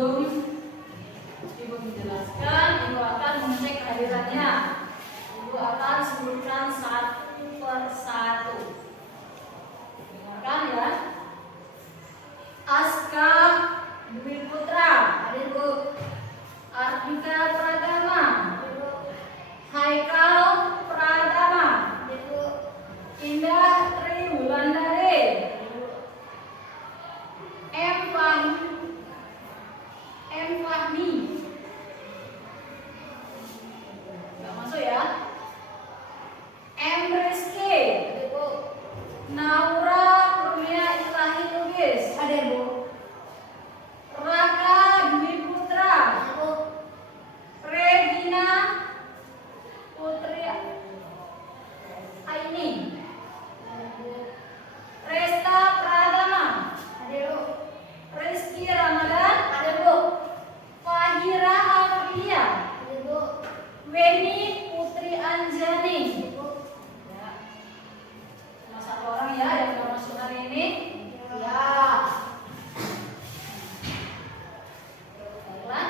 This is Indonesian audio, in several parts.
sebelum Ibu menjelaskan, Ibu akan mengecek kehadirannya. Ibu akan sebutkan satu persatu. Dengarkan ya. Aska Dwi Putra, hadir Bu. Artika Pratama, Haikal Pratama, Indah Tri Wulandari, M Fahmi. Nggak masuk ya. M Rizky, Naura Kurnia Ilahi Lubis, hadir Bu. Raka Dwi Putra, Regina Putri Aini, Resta Pratama, Rizky Ramadan, Fahira Afriya, Weni Putri Anjani. Ya. Cuma satu orang ya yang mau masuk hari ini. Ya. Baiklah.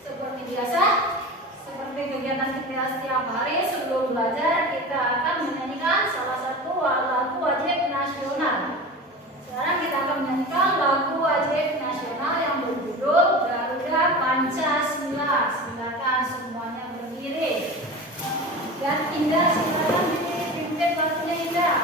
Seperti biasa, seperti kegiatan kita setiap hari sebelum belajar, kita akan menyanyikan salah satu lagu wajib nasional. Sekarang kita akan menyanyikan lagu wajib nasional yang berjudul Garuda Pancasila. Silakan semuanya berdiri. Dan Indah, silakan dipimpin waktunya Indah.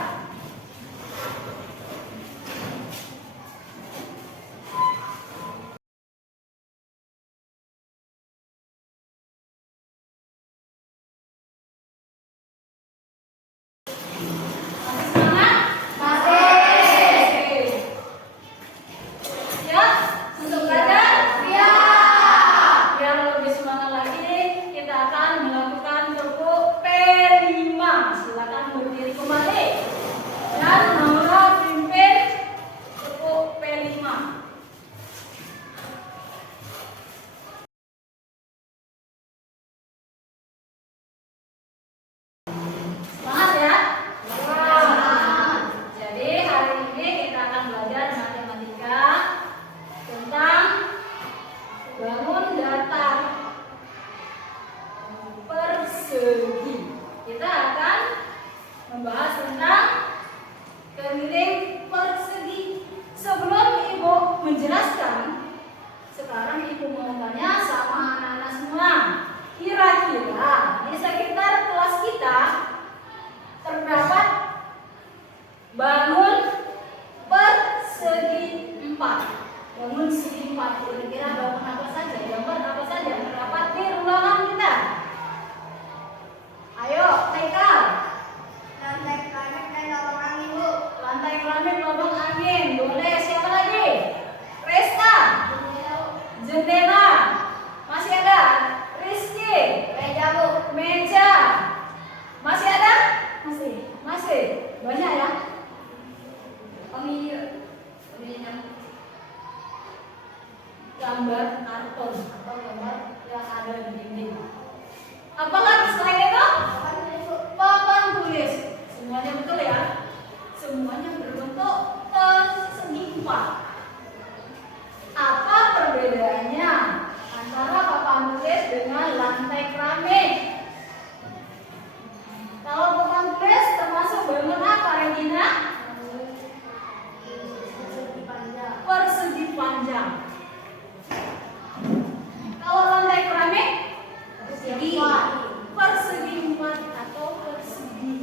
Kita akan membahas tentang keliling persegi. Sebelum Ibu menjelaskan, sekarang Ibu mau tanya sama anak-anak semua. Kira-kira di sekitar kelas kita terdapat bangun persegi 4. Bangun segi 4. Kira-kira bangun apa saja? Gambar apa saja terdapat di ruangan kita? Ayo, Haikal. Lantai keramik dan lubang angin, Bu. Lantai keramik, lubang angin. Boleh. Siapa lagi? Resta. Jendela. Masih ada? Rizky. Meja, Bu. Meja. Masih ada? Masih. Banyak ya? Gambar karton atau gambar yang ada di dinding. Apakah selain itu? Papan tulis. Semuanya betul ya? Semuanya berbentuk persegi 4. Apa perbedaannya antara papan tulis dengan lantai keramik? Kalau papan tulis termasuk bangun apa, Regina? Persegi panjang. Kalau lantai keramik? Persegi 4 atau persegi.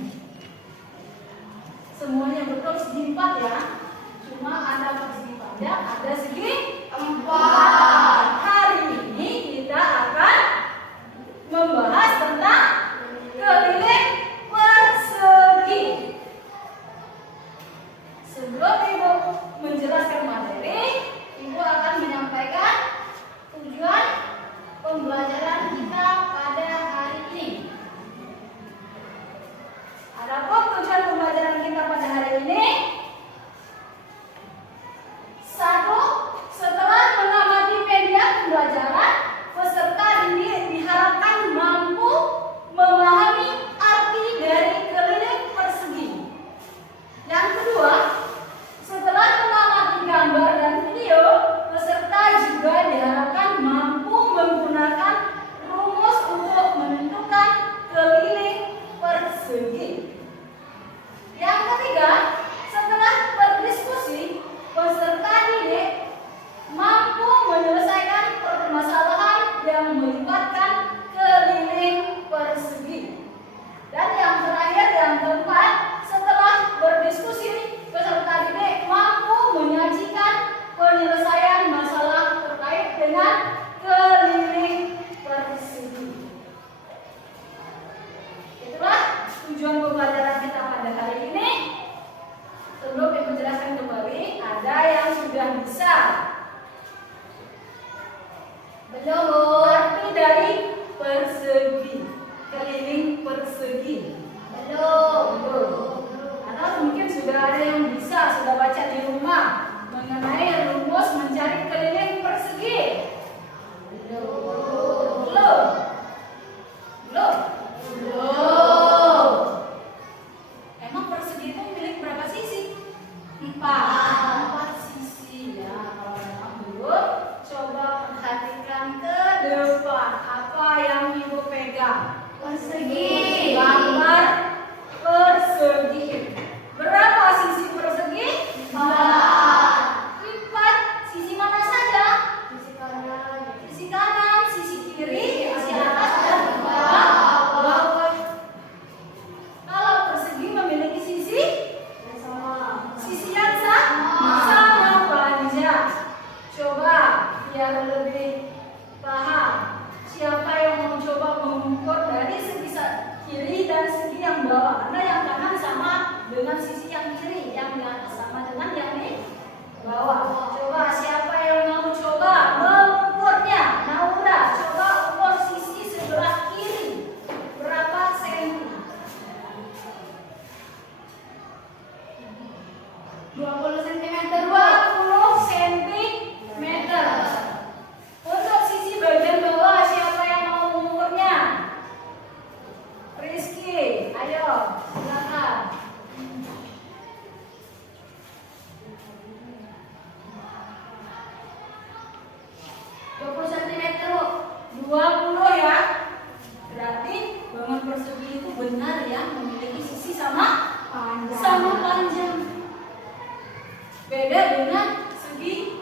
Semuanya betul segi 4 ya. Cuma ada persegi panjang, ada segi 4. Hari ini kita akan membahas tentang keliling persegi. Sebelum Ibu menjelaskan materi, Ibu akan menyampaikan tujuan pembelajaran kita pada hari ini. Adapun tujuan pembelajaran kita pada hari ini, 1. Setelah mengamati media pembelajaran, peserta didik diharapkan mampu semua mengenai rumus mencari keliling persegi? Belum? Belum? Belum. Emang persegi itu memiliki berapa sisi? 4 sisi ya. Kalau memang belum, coba perhatikan ke depan. Apa yang Ibu pegang? Persegi. Gambar persegi. Berapa sisi persegi? 4. Sisi mana saja? Sisi kanan, sisi kiri, sisi atas dan bawah. Kalau persegi memiliki sisi yang sama panjang. Coba biar lebih paham, siapa yang mau coba mengukur dari segi kiri dan segi yang bawah? Karena yang kanan sama dengan sisi yang kiri, yang di atas sama dengan yang di bawah. Coba siapa yang mau coba mengukurnya? Naura, coba ukur sisi sebelah kiri. Berapa senti? 20 cm. 20 cm. Untuk sisi bagian bawah, siapa yang mau mengukurnya? Rizky, ayo silakan. 20 cm, 20 ya. Berarti bangun persegi itu benar ya, memiliki sisi sama panjang. Beda dengan persegi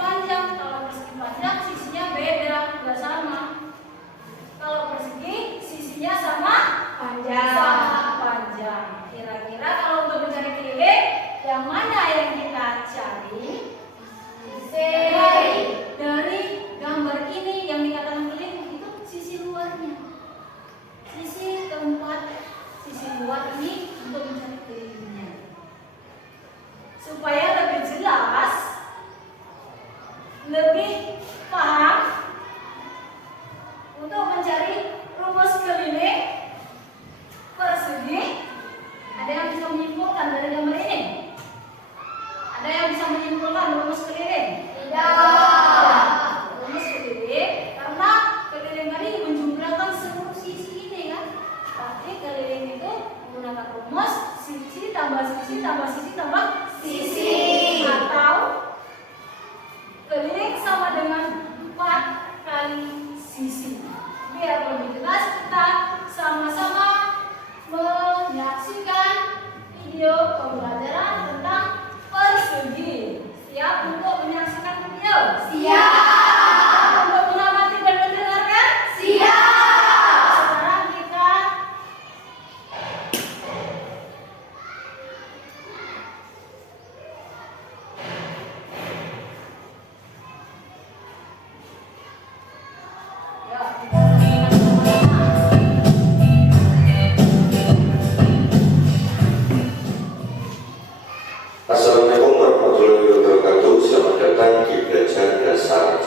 panjang. Kalau persegi panjang sisinya beda, nggak sama. Kalau persegi sisinya sama panjang. Kira-kira kalau untuk mencari keliling, yang mana yang kita cari? Dari gambar ini yang dikatakan keliling itu sisi luarnya. Sisi keempat, sisi luar ini untuk mencari kelilingnya. Supaya lebih jelas, lebih paham, untuk mencari rumus keliling persegi, ada yang bisa menyimpulkan dari gambar ini? Ada yang bisa menyimpulkan rumus keliling? Tidak. Rumus keliling, karena keliling tadi menjumlahkan seluruh sisi ini kan. Tapi keliling itu menggunakan rumus sisi tambah sisi tambah sisi tambah sisi, atau keliling sama dengan 4 kali sisi. Biar lebih jelas, kita sama-sama menyaksikan video pembelajaran tentang persegi. Siap untuk menyaksikan video? Siap. Untuk mengamati dan mendengarkan? Siap. Sekarang kita Assalamualaikum warahmatullahi wabarakatuh. Selamat datang di belajar dasar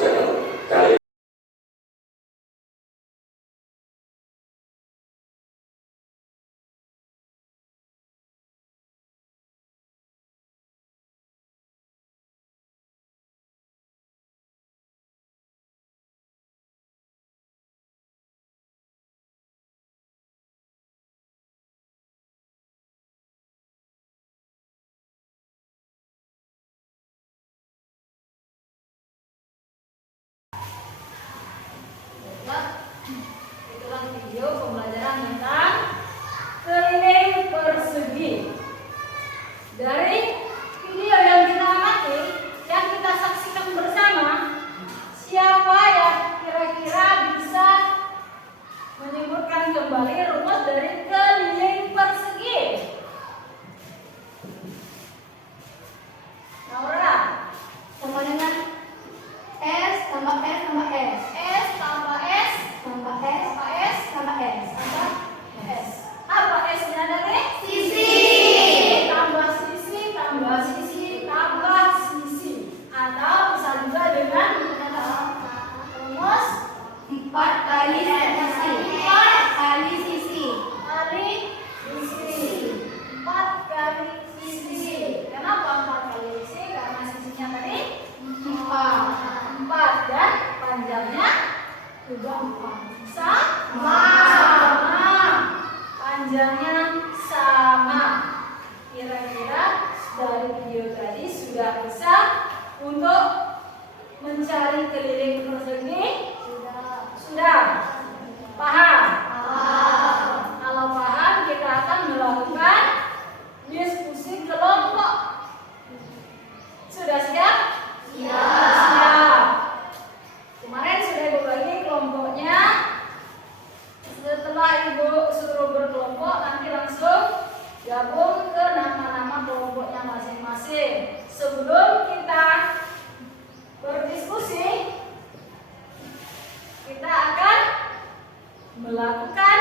bergabung ke nama-nama kelompoknya masing-masing. Sebelum kita berdiskusi, kita akan melakukan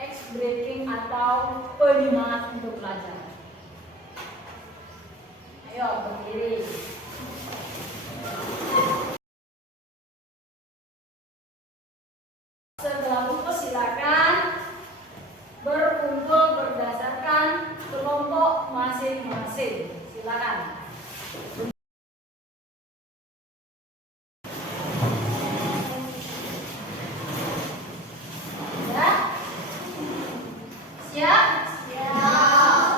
ice breaking atau penyemangat untuk belajar. Ayo berdiri. Setelah lulus silakan berkumpul berdasarkan kelompok masing-masing. Silakan. Ya? Siap? Siap.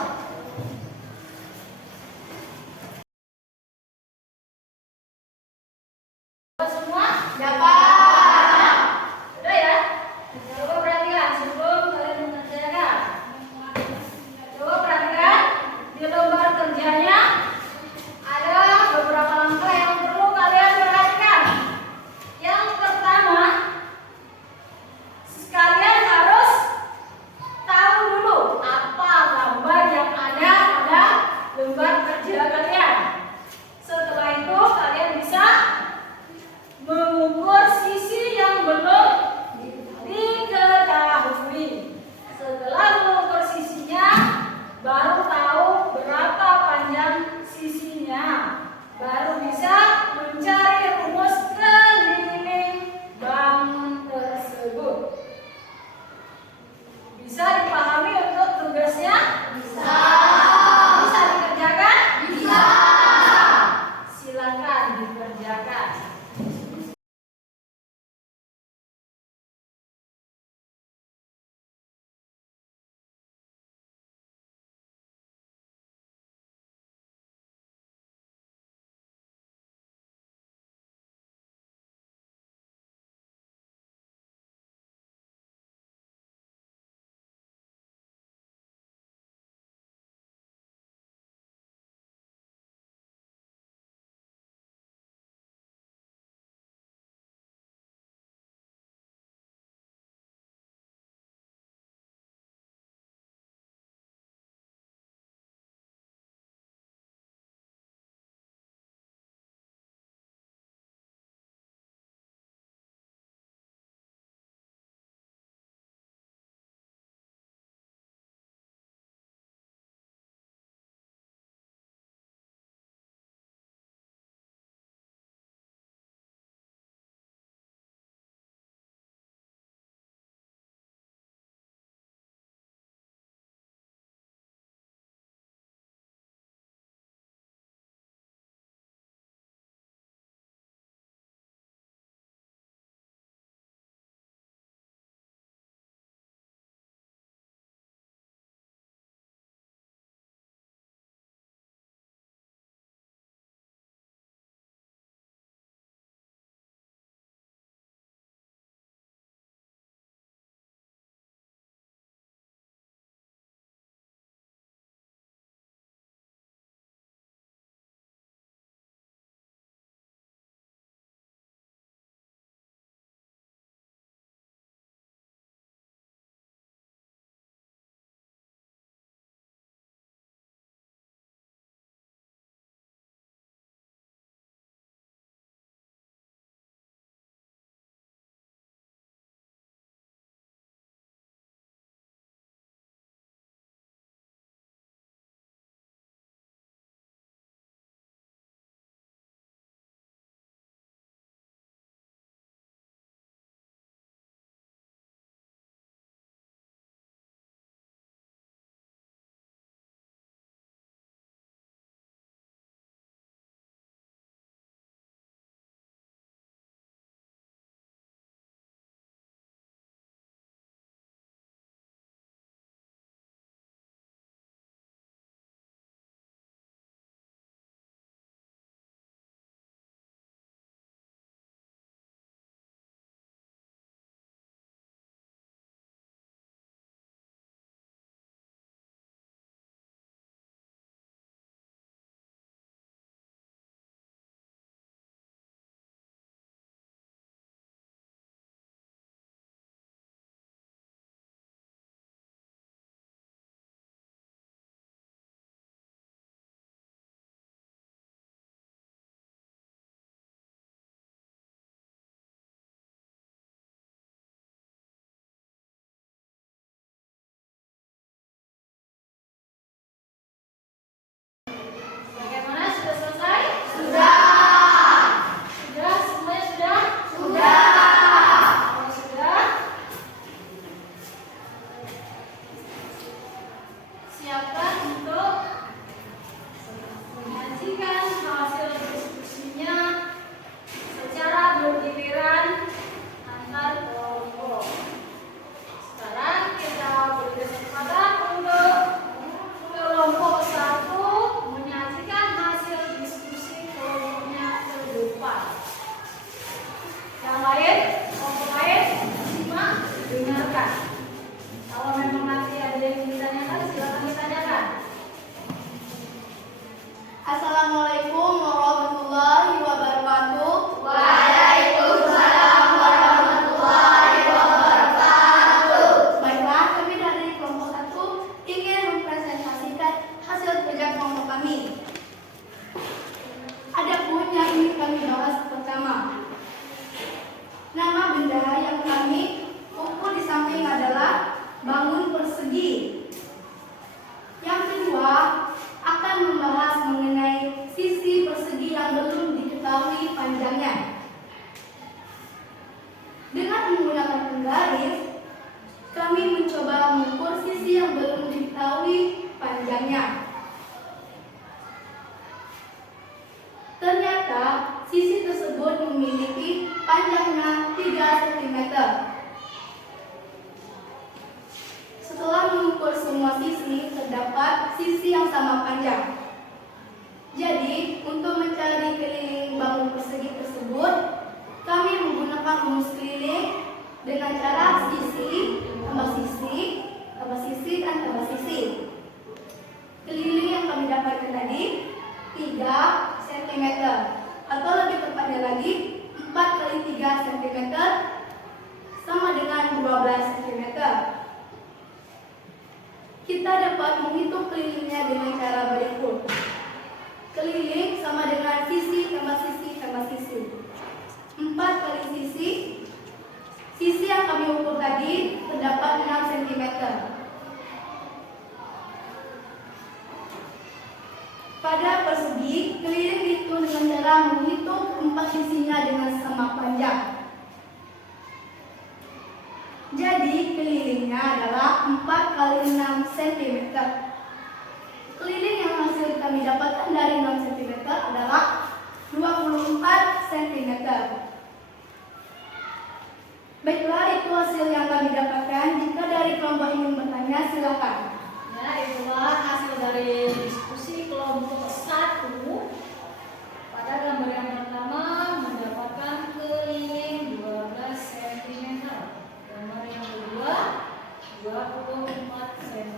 Semua? Dapat. Sudah ya? Coba perhatikan sebelum kalian mengerjakan. Coba perhatikan di lembar kerjanya ada yang belum diketahui panjangnya. Dengan menggunakan penggaris, kami mencoba mengukur sisi yang belum diketahui panjangnya. Ternyata sisi tersebut memiliki panjangnya 3 cm. Setelah mengukur semua sisi, terdapat sisi yang sama panjang. Jadi, untuk mencari keliling bangun persegi tersebut, kami menggunakan rumus keliling dengan cara sisi, tambah sisi, tambah sisi, dan tambah sisi. Keliling yang kami dapatkan tadi 3 cm, atau lebih tepatnya lagi 4 kali 3 cm sama dengan 12 cm. Kita dapat menghitung kelilingnya dengan cara berikut. Keliling sama dengan sisi tambah sisi tambah sisi. 4 kali sisi. Sisi yang kami ukur tadi terdapat 6 cm. Pada persegi, keliling dihitung dengan cara menghitung 4 sisinya dengan sama panjang. Jadi kelilingnya adalah 4 kali 6 cm. Keliling yang hasil kami dapatkan dari 6 cm adalah 24 cm. Baiklah, itu hasil yang kami dapatkan. Jika dari kelompok ingin bertanya, silakan. Ya, itulah hasil dari diskusi kelompok 1. Pada gambar yang pertama mendapatkan keliling 12 cm. Gambar yang kedua 24 cm.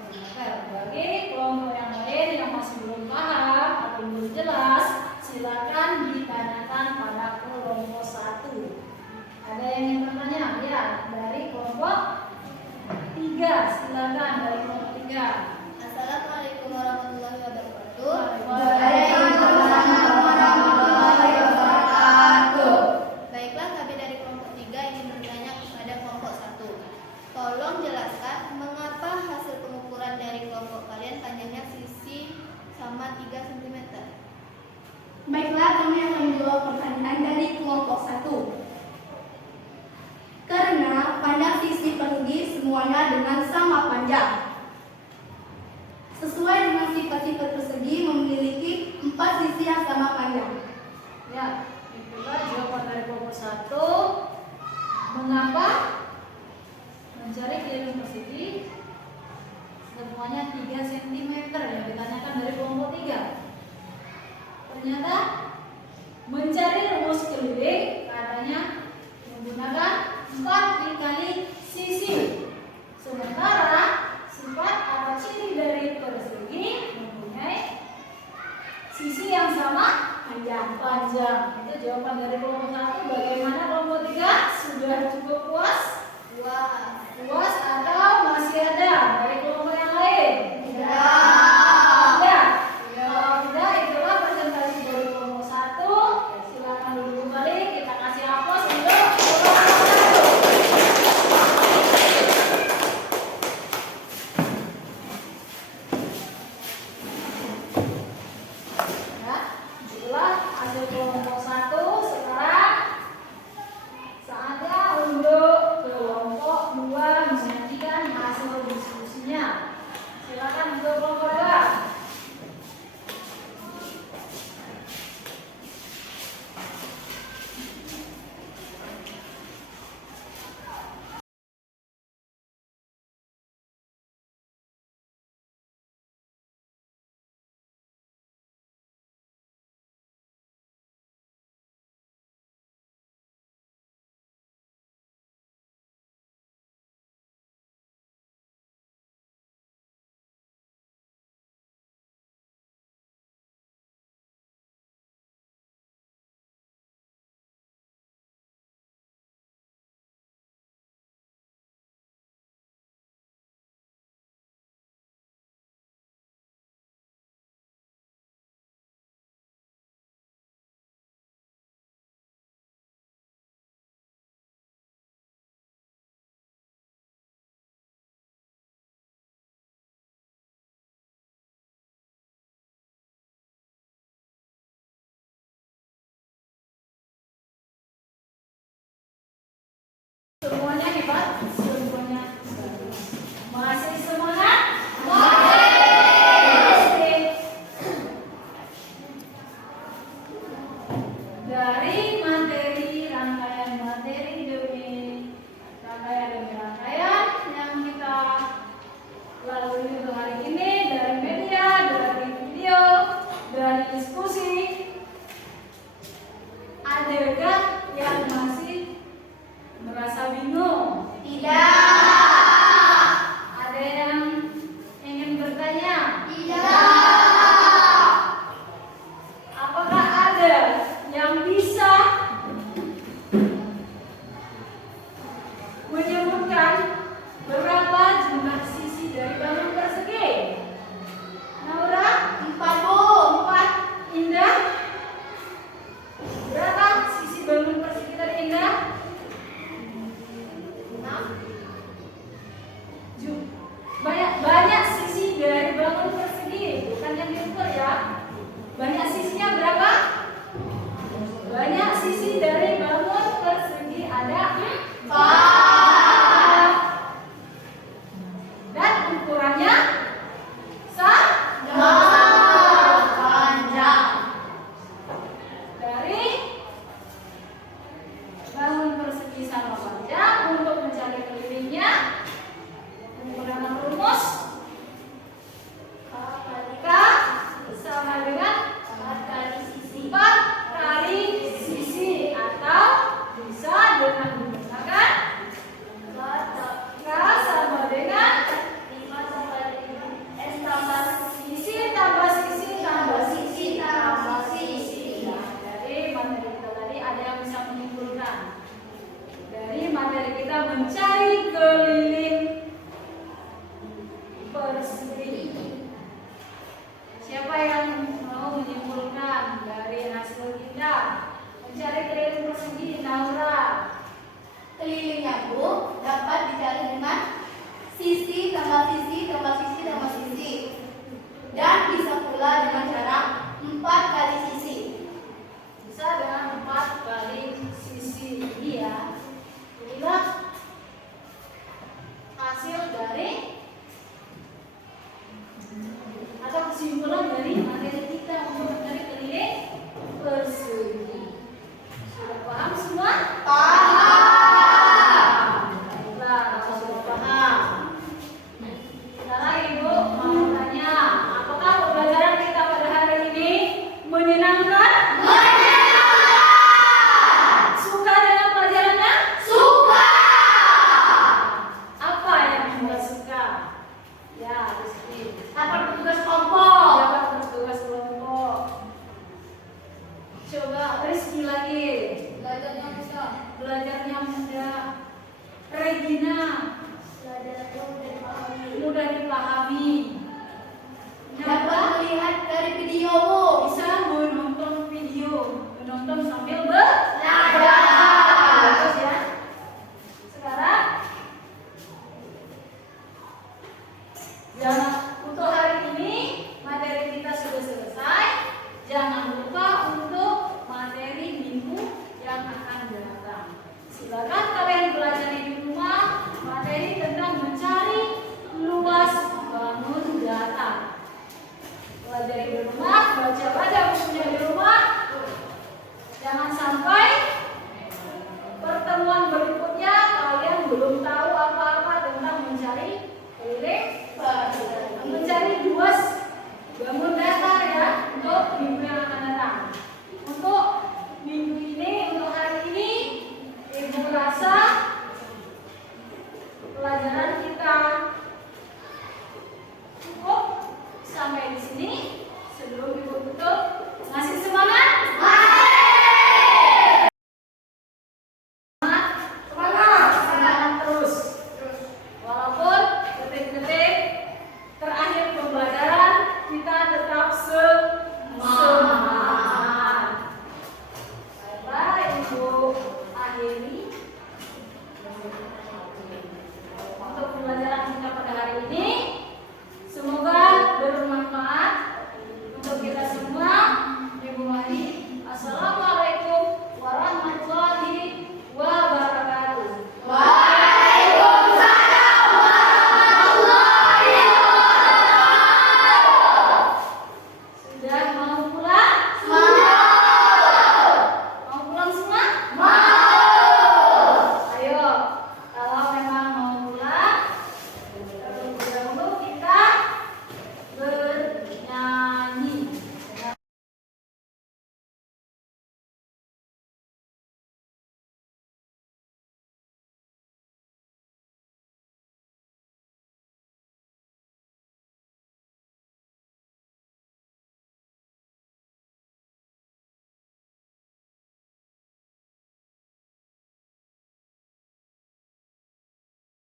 Bagi kelompok yang lain yang masih belum paham atau belum jelas, silakan ditanyakan pada kelompok 1. Ada yang ingin bertanya? Ya, dari kelompok 3. Silakan dari kelompok 3. Assalamualaikum warahmatullahi wabarakatuh. Waalaikumsalam warahmatullahi wabarakatuh. Baiklah, kami dari kelompok 3 ingin bertanya kepada kelompok 1. Tolong jelaskan mengapa hasil pengukuran dari kelompok kalian panjangnya sisi sama 3 cm. Baiklah, kami akan menjawab pertanyaan dari kelompok 1. Karena panjang sisi persegi semuanya dengan sama panjang. Sesuai dengan sifat-sifat persegi memiliki 4 sisi yang sama panjang. Ya, itulah jawaban dari kelompok 1. Mengapa mencari keliling persegi semuanya 3 cm yang ditanyakan dari kelompok 3. Ternyata mencari rumus keliling katanya menggunakan 4 dikali sisi. Sementara sifat atau ciri dari persegi mempunyai sisi yang sama panjang. Itu jawaban dari kelompok 1. Bagaimana kelompok 3? Sudah cukup puas? Puas atau masih ada dari kelompok yang lain? Tidak. Kalau tidak, itulah presentasi dari kelompok 1. Silakan duduk kembali. Kita kasih aplaus untuk kelompok 1. Ya, itulah hasil kelompok 1. Sekarang saatnya untuk kelompok 2 menyajikan hasil diskusinya. Silakan untuk kelompok Semuanya hebat, semuanya bagus. Masih semangat? Dari materi rangkaian materi demi rangkaian yang kita lalui untuk hari ini, dari media, dari video, dari diskusi, adakah yang masih merasa bingung? Tidak. Ada yang ingin bertanya? Tidak. Apakah ada yang bisa menyebutkan berapa jumlah sisi dari bangun persegi? Naura? 4. Indah? Berapa sisi bangun persegi dari Indah? 6. Banyak sisi dari bangun persegi, bukan yang diukur ya. Banyak sisinya berapa? Banyak sisi dari bangun persegi ada 4. Dan ukurannya sama. Panjang. Dari bangun persegi sama panjang, untuk mencari kelilingnya menggunakan rumus K sama dengan 4 kali sisi. 4 kali sisi, atau bisa dengan menggunakan K sama dengan 5 sama dengan S tambah sisi tambah sisi tambah sisi tambah sisi. Nah, dari materi kita tadi ada yang bisa menyimpulkan. Dari materi kita mencari keliling persegi. Siapa yang mau menyimpulkan dari hasil kita mencari keliling persegi? Naura. Kelilingnya Bu dapat dicari dengan sisi tambah sisi tambah sisi tambah sisi, dan bisa pula dengan cara 4 kali sisi. Bisa dengan 4 kali sisi ini ya. Inilah hasil dari atau kesimpulan dari materi kita untuk mencari keliling persegi. Sudah paham semua? Baiklah, kalau sudah paham. Sekarang Ibu mau tanya, apakah pembelajaran kita pada hari ini menyenangkan? Suka dengan pelajarannya? Suka. Apa yang membuat suka? Ya, Rizky. Dapat tugas kelompok. Dapat tugas kelompok. Coba Rizky lagi. Belajarnya bisa. Belajarnya mudah. Regina, mudah dipahami. Dapat melihat dari video Bu. Bisa menonton video, menonton sambil belajar. Belajar. Bagus ya. Sekarang jangan, untuk hari ini materi kita sudah selesai. Jangan lupa untuk materi minggu yang akan datang. Silakan kalian pelajari di rumah materi tentang mencari luas bangun datar. Pelajari di rumah, baca-baca bukunya di rumah. Jangan sampai pertemuan berikutnya kalian belum tahu apa-apa tentang mencari keliling, mencari luas bangun datar ya, untuk minggu yang akan datang. Untuk minggu ini, untuk hari ini, Ibu rasa pelajaran kita cukup sampai di sini.